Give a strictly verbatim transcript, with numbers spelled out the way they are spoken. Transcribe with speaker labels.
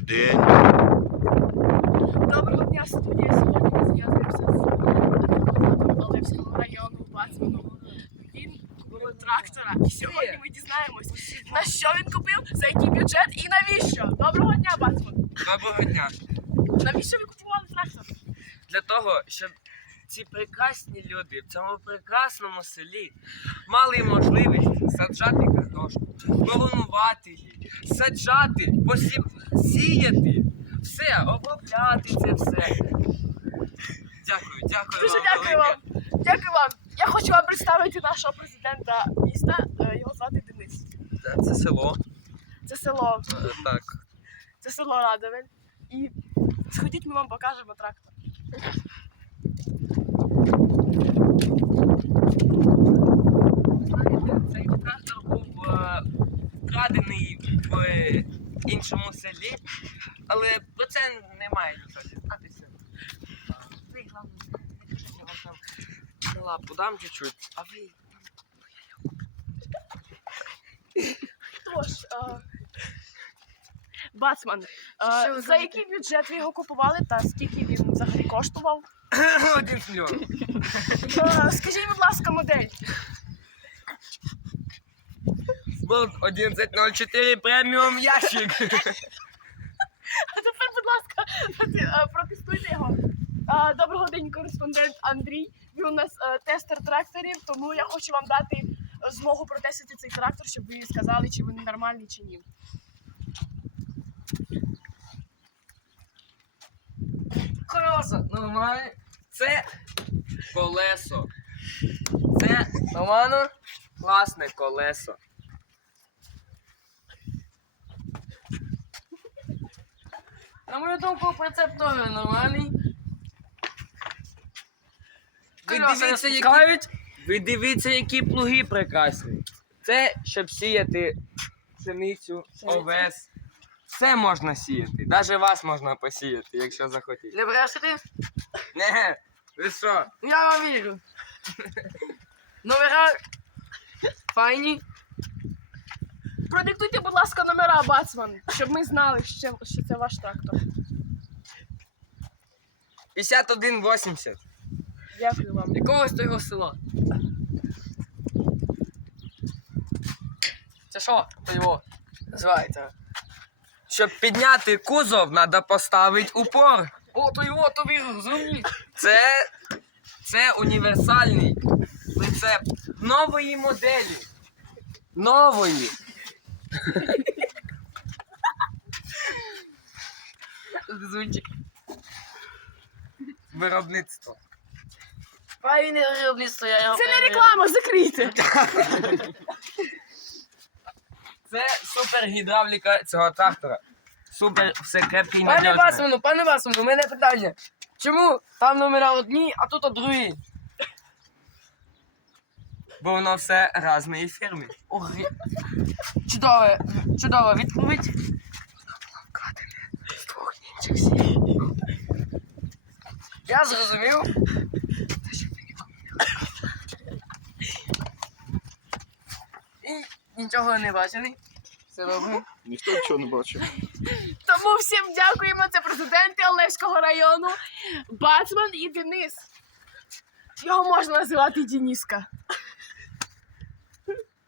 Speaker 1: день.
Speaker 2: Доброго дня, студія. Сьогодні ми зв'язуємося з депутатом Олевського району Бацманом. Він купив трактора. І сьогодні ми дізнаємось, на що він купив, за який бюджет і навіщо. Доброго дня, Бацман.
Speaker 3: Доброго дня.
Speaker 2: Навіщо ви купували трактор?
Speaker 3: Для того, щоб ці прекрасні люди в цьому прекрасному селі мали можливість саджати картошку, коронувати її, саджати, посів... сіяти, все, обробляти це все. Дякую, дякую
Speaker 2: Дуже
Speaker 3: вам.
Speaker 2: дякую вам.
Speaker 3: велике.
Speaker 2: Дякую вам. Я хочу вам представити нашого президента міста. Е, Його звати Денис.
Speaker 3: Це село.
Speaker 2: Це село.
Speaker 3: Е, Так.
Speaker 2: Це село Радовель. І сходіть, ми вам покажемо трактор.
Speaker 3: Цей трактор був е, вкрадений в е, іншому селі, але про це немає нічого дізнатися. Ви, головне, не кажіть, я вам там на лапу дам чуть-чуть, а ви...
Speaker 2: Тож, е, Бацман, е, за який бюджет ви його купували та скільки він взагалі коштував?
Speaker 3: Один мільйон.
Speaker 2: Е, Скажіть, будь ласка, модель.
Speaker 3: Болт одинадцять нуль чотири преміум ящик.
Speaker 2: А тепер, будь ласка, проти- е, протестуйте його. Е, Доброго день, кореспондент Андрій. Він у нас е, тестер тракторів, тому я хочу вам дати е, змогу протестити цей трактор, щоб ви сказали, чи він нормальний, чи ні.
Speaker 3: Колеса нормально. Це колесо. Це нормально класне колесо. На мою думку, прицеп теж нормальний. Ви дивіться, які... Ви дивіться, які плуги прекрасні. Це щоб сіяти пшеницю, овес. Все можна сіяти. Навіть вас можна посіяти, якщо захотіти.
Speaker 4: Не брешете?
Speaker 3: Не, ви що?
Speaker 4: Я вам вірю. Номера файні.
Speaker 2: Продиктуйте, будь ласка, номера, Бацман, щоб ми знали, що, що це ваш трактор.
Speaker 3: п'ятдесят один вісімдесят.
Speaker 2: Дякую вам.
Speaker 4: Якогось того села. Це що? То його називається.
Speaker 3: Щоб підняти кузов, треба поставити упор.
Speaker 4: О, то його, то віру, зрозуміть.
Speaker 3: Це, це універсальний прицеп нової моделі. Нової.
Speaker 4: Звучить.
Speaker 3: Виробництво.
Speaker 4: Файне виробництво, я його
Speaker 2: Це не
Speaker 4: перевірю.
Speaker 2: реклама, закрийте.
Speaker 3: Це супер гідравліка цього трактора. Супер все крепке і
Speaker 4: Пане
Speaker 3: надіжне.
Speaker 4: Басману, пане Басману, у мене питання. Чому там номера одні, а тут другі?
Speaker 3: Бо воно все різної фірми.
Speaker 4: Ох, чудова, чудова відповідь.
Speaker 3: З двох інших сірій.
Speaker 4: Я зрозумів. І нічого не бачили. Все добре.
Speaker 1: Ніхто нічого не бачив.
Speaker 2: Тому всім дякуємо. Це президенти Олевського району Бацман і Денис. Його можна називати Дениска.